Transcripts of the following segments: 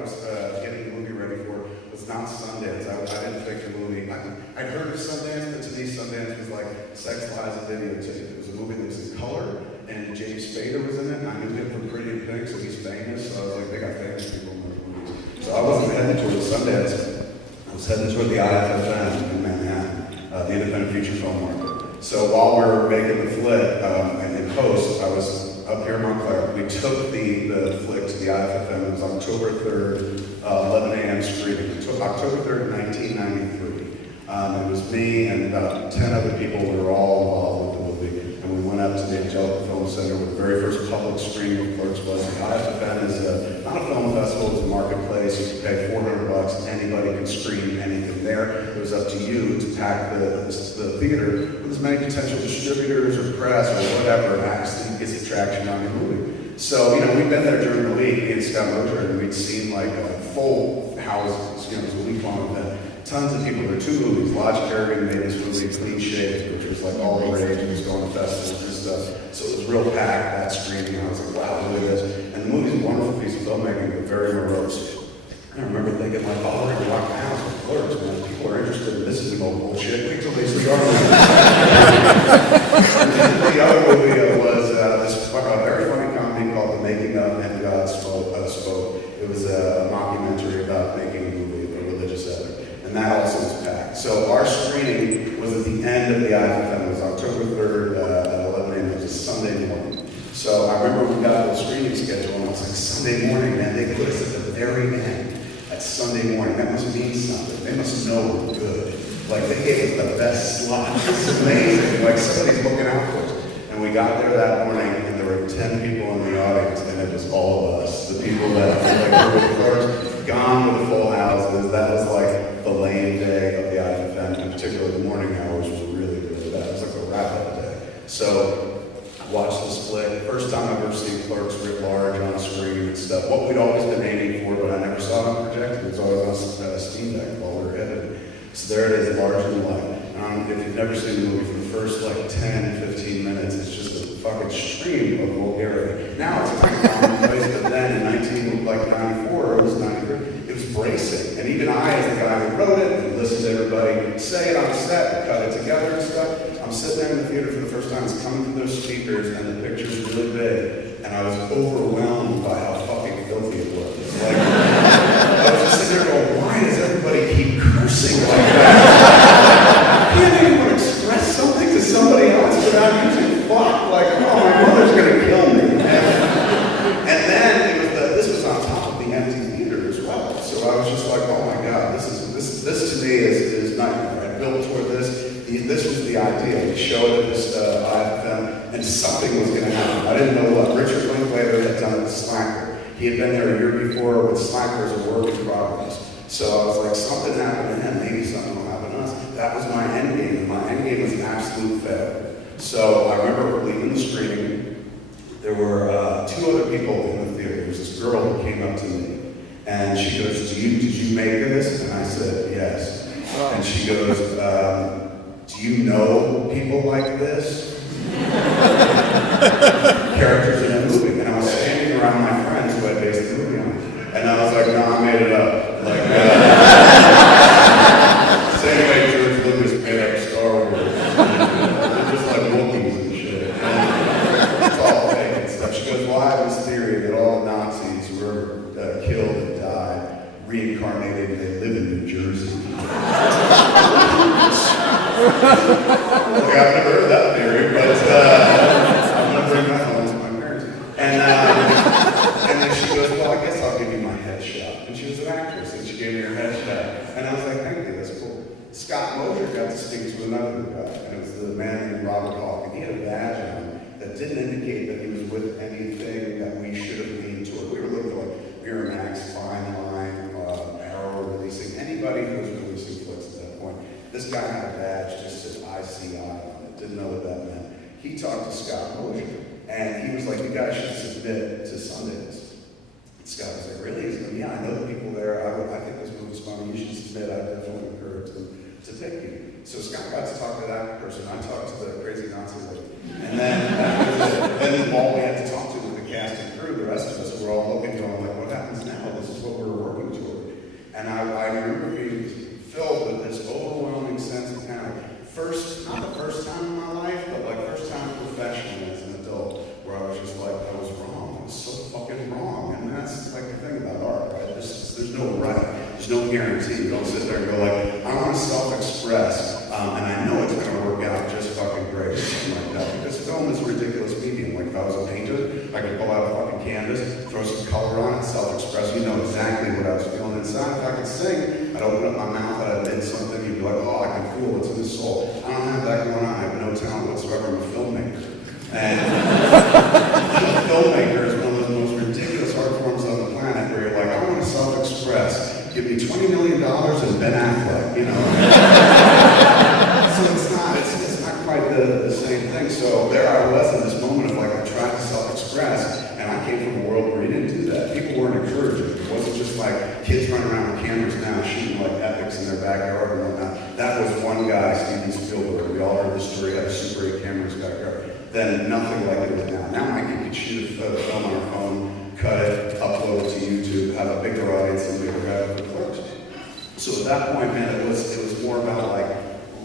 I was getting the movie ready for was not Sundance. I didn't pick the movie. I'd heard of Sundance, but to me Sundance was like Sex, Lies, and Videotape. It was a movie that was in color, and James Spader was in it, and I knew him from Pretty in Pink, so he's famous, so I was like, they got famous people in those movies. So I wasn't heading towards Sundance. I was heading toward the IFFM in Manhattan, the Independent Feature Film Market. So while we were making the flick, and in post, I was up here in Montclair. We took the flick to the IFFM. It was October 3rd, 11 a.m. screening. October 3rd, 1993. It was me and about 10 other people. We were all involved with the movie. And we went up to the Angelica Film Center where the very first public screening of Clerks was. The IFFM is not a film festival, it's a marketplace. You can pay $400. Anybody can screen anything there. It was up to you to pack the theater with as many potential distributors or press or whatever actually gets traction on your movie. So, you know, we'd been there during the week, me and Scott Mosier, and we'd seen like full houses, you know, it was a week-long event. Tons of people. There were 2 movies. Lodge Kerrigan made this movie, Clean Shaved, which was like all the rage and was going to festivals and stuff. So it was real packed, that screening. I was like, wow, look at this. And the movie's a wonderful piece of filmmaking, but very morose. I remember thinking, like, oh, we're going to walk the house with Clerks, man. People are interested in this is no bullshit. Wait till they see our movie. The other movie was this very funny comedy called The Making of And God Spoke. It was a mockumentary about making a movie, a religious ethic. And that also was packed. So our screening was at the end of the IFFM. It was October 3rd at 11 a.m. It was a Sunday morning. So I remember we got the screening schedule and I was like, Sunday morning, man, they put us at the very end. At Sunday morning. That must mean something. They must know we're good. Like, they gave us the best slot. It's amazing. Like, somebody's looking out for us. And we got there that morning, and there were 10 people in the audience, and it was all of us. The people that like, were with Clerks, gone to the full houses. That was like the lame day of the IFFM, and particularly the morning hours were really, really bad. It was like a wrap-up day. So, I watched this flick. First time I've ever seen Clerks writ large on a screen and stuff. What we'd always been aiming for, but I never saw it on projector. It was always on Steam Deck while we were editing. So there it is, large and light. If you've never seen the movie, for the first like 10, 15 minutes, it's just a fucking stream of vulgarity. Now it's kind of commonplace, but then in 1994, it was 93, it was bracing. And even I, as the guy who wrote it, and listened to everybody say it on set, and cut it together and stuff, I'm sitting there in the theater for the first time, it's coming through those speakers, and the picture's really big, and I was overwhelmed by how fucking filthy it was. It's like, I was just sitting there going, why does everybody keep cursing like that? Can't anyone express something to somebody else without using fuck? Like, oh, my mother's gonna kill me. And then this was on top of the empty theater as well. So I was just like, oh my god, this to me is nightmare. I built toward this. This was the idea. We showed at this IFM, and something was going to happen. I didn't know what. Richard Linklater had done with Slacker. He had been there a year before with Slacker as a work in progress. So I was like, something happened to him. Maybe something will happen to us. That was my end game, and my end game was an absolute failure. So I remember leaving the screening. There were 2 other people in the theater. There was this girl who came up to me, and she goes, did you make this? And I said, yes. And she goes, do you know people like this? Characters in the movie. And I was standing around my friends who I based the movie on. And I was like, no, I made it up. Like, same way George Lucas made up Star Wars. They're just like Wookiees and shit. And it's all fake and stuff. She goes, well, I have this theory that all Nazis who were killed and died, reincarnated, and they live in New Jersey. Look, I've never heard that theory, but I'm going to bring that home to my parents. And then she goes, well, I guess I'll give you my headshot. And she was an actress, and she gave me her headshot. And I was like, thank you, that's cool. Scott Mosier got to speak to another guy, and it was the man named Robert Hawke, and he had a badge on that didn't indicate that he was with anything that we should have leaned toward. We were looking for like Miramax, Fine Line, Arrow releasing, anybody who was releasing flicks at that point. This guy had a badge, just said ICI on it, didn't know what that meant. He talked to Scott Mosier, and he was like, you guys should submit to Sundance. And Scott was like, really? He's like, yeah, I know the people there, I think this movie's funny, you should submit, I definitely encourage them to pick you. So Scott got to talk to that person, I talked to the crazy Nazi lady. And then that was it. Then all we had to talk to was the cast and crew, the rest of us were all looking going like, what happens now? This is what we're working no guarantee. You don't sit there and go like, I want to self-express, and I know it's going to work out just fucking great, or something like that. Because film is a ridiculous medium. Like if I was a painter, I could pull out a fucking canvas, throw some color on it, self-express. You know exactly what I was feeling inside. If I could sing, I'd open up my mouth, I'd admit something, you'd be like, oh, I can feel what's in the soul. I don't have that going on. I have no talent whatsoever. I'm a filmmaker. And a filmmaker is one of the most ridiculous art forms on the planet where you're like, I want to self-express. Give me $20 million and Ben Affleck, you know. So it's not quite the same thing. So there I was in this moment of like, I tried to self-express, and I came from a world where you didn't do that. People weren't encouraging. It wasn't just like kids running around with cameras now shooting like epics in their backyard and whatnot. That was one guy, Steven Spielberg. We all heard the story, had a Super 8 camera in his backyard. Then nothing like it was now. Now I can shoot a film on our phone, cut it, upload it to YouTube, have a bigger audience than we ever had with Clerks. So at that point, man, it was more about like,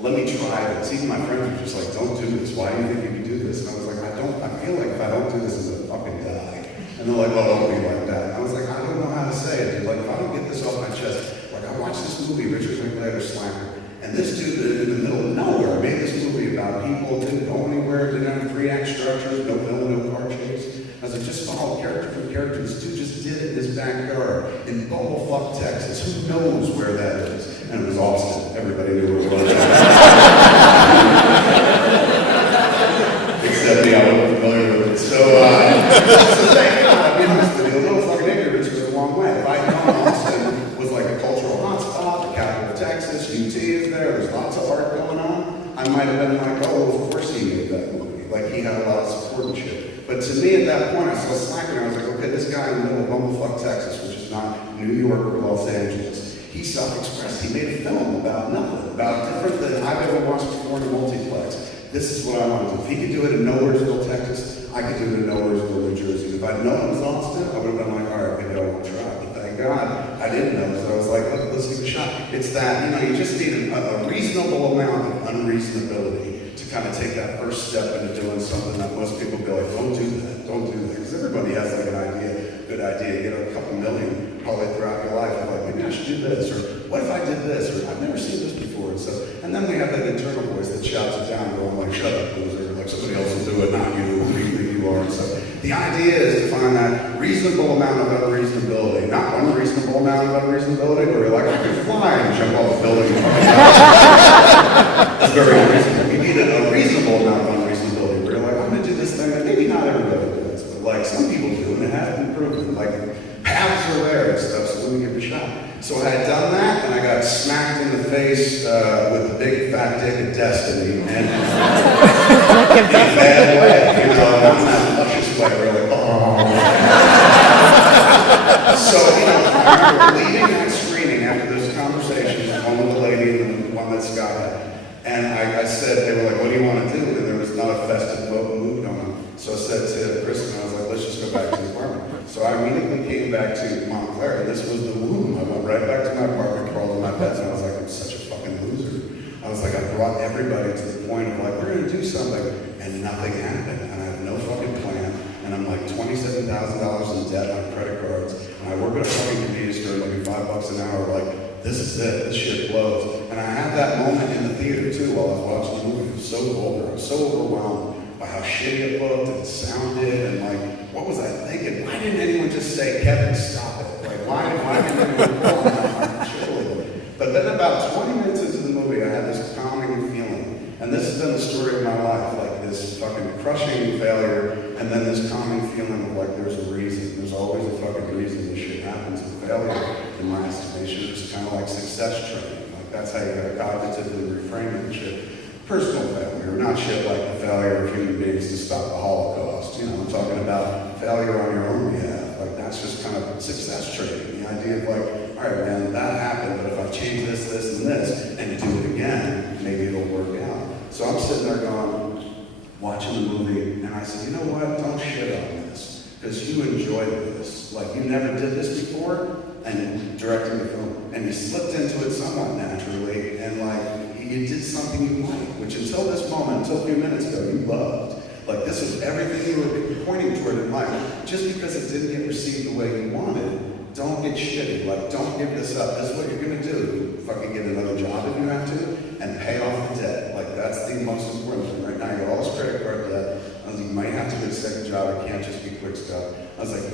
let me try this. Even my friends were just like, don't do this. Why do you think you can do this? And I was like, I feel like if I don't do this, I'm gonna fucking die. And they're like, well, don't be like that. And I was like, I don't know how to say it, dude. Like, if I don't get this off my chest, like I watched this movie, Richard Linklater Slammer. And this dude in the middle of nowhere made this movie about people, didn't go anywhere, didn't have 3-act structures, no villain, no car chase. I was like, just follow character for character. This dude just did it in his backyard in Bumblefuck, Texas. Who knows where that is? And it was Austin. Everybody knew where it was. Except me, I wasn't familiar with it. So thank God, I'll be honest with you, a little fucking ignorance goes a long way. If I had known Austin was like a cultural hotspot, the capital of Texas, UT is there's lots of art going on, I might have been like, oh, of course he made that movie. Like, he had a lot of support and shit. But to me, at that point, I saw Slacker, and I was like, okay, this guy in the middle of Bumblefuck, Texas, which is not New York or Los Angeles, he self-expressed. He made a film about nothing, about different than I've ever watched before in a multiplex. This is what I want to do. If he could do it in Nowheresville, Texas, I could do it in Nowheresville, New Jersey. If I'd known it was Austin, I would have been like, all right, maybe I won't try. But thank God I didn't know, so I was like, let's give it a shot. It's that, you just need a reasonable amount of unreasonability to kind of take that first step into doing something that most people be like, don't do that, don't do that. Because everybody has like a good idea, a couple million probably throughout your life of like, maybe I should do this, or what if I did this, or I've never seen this before. And then we have that internal voice that shouts it down, going like, shut up, loser, like somebody else will do it, not you, who you think you are. And so the idea is to find that reasonable amount of unreasonability, not unreasonable amount of unreasonability, where you're like, I could fly and jump off a building. That's very unreasonable. You need a reasonable amount of unreasonability, where you're like, I'm going to do this thing that maybe not everybody does, but like some people do, and it has been proven. Like, paths are there and stuff, so let me give it a shot. So I had done that, and I got smacked in the face with a big fat dick of destiny, and in a bad way, not in that luscious way, where like, oh. So, I remember leaving that screening after those conversations, one with the lady and one that Scott had, and I said, they were like, what do you want to do? And there was not a festive mood going on. So I said to Kristen, I was like, let's just go back to the apartment. So I immediately came back to Montclair, and this was the womb. I went right back to my apartment, crawled in my bed, and I was like, I'm such a fucking loser. I was like, I brought everybody to the point of like, we're going to do something, and nothing happened, and I have no fucking plan, and I'm like $27,000 in debt on credit cards, and I work at a fucking convenience store making $5 an hour, like, this is it, this shit blows. And I had that moment in the theater too while I was watching the movie. It was so vulgar, I was so overwhelmed by how shitty it looked and sounded, and like, what was I thinking? Why didn't anyone just say, Kevin, stop it? Like, why didn't anyone call me? But then about 20 minutes into the movie, I had this calming feeling. And this has been the story of my life, like this fucking crushing failure, and then this calming feeling of like, there's a reason. There's always a fucking reason this shit happens. And failure, in my estimation, is kind of like success training. Like, that's how you gotta cognitively reframe it and shit. Personal failure, not shit like the failure of human beings to stop the Holocaust. I'm talking about failure on your own behalf. Like, that's just kind of success training. The idea of like, all right, man, that happened, but if I change this, this, and this, and do it again, maybe it'll work out. So I'm sitting there going, watching the movie, and I said, you know what, don't shit on this, because you enjoyed this. Like, you never did this before, and directing the film, and you slipped into it somewhat naturally, and like, you did something you liked, which until this moment, until a few minutes ago, you loved. Like, this was everything you were pointing toward in life. Just because it didn't get received the way you wanted don't get shitty. Like, don't give this up. This is what you're gonna do. Fucking get another job if you have to, and pay off the debt. Like, that's the most important thing. Right now, you got all this credit card debt. I was like, you might have to get a second job. It can't just be quick stuff. I was like,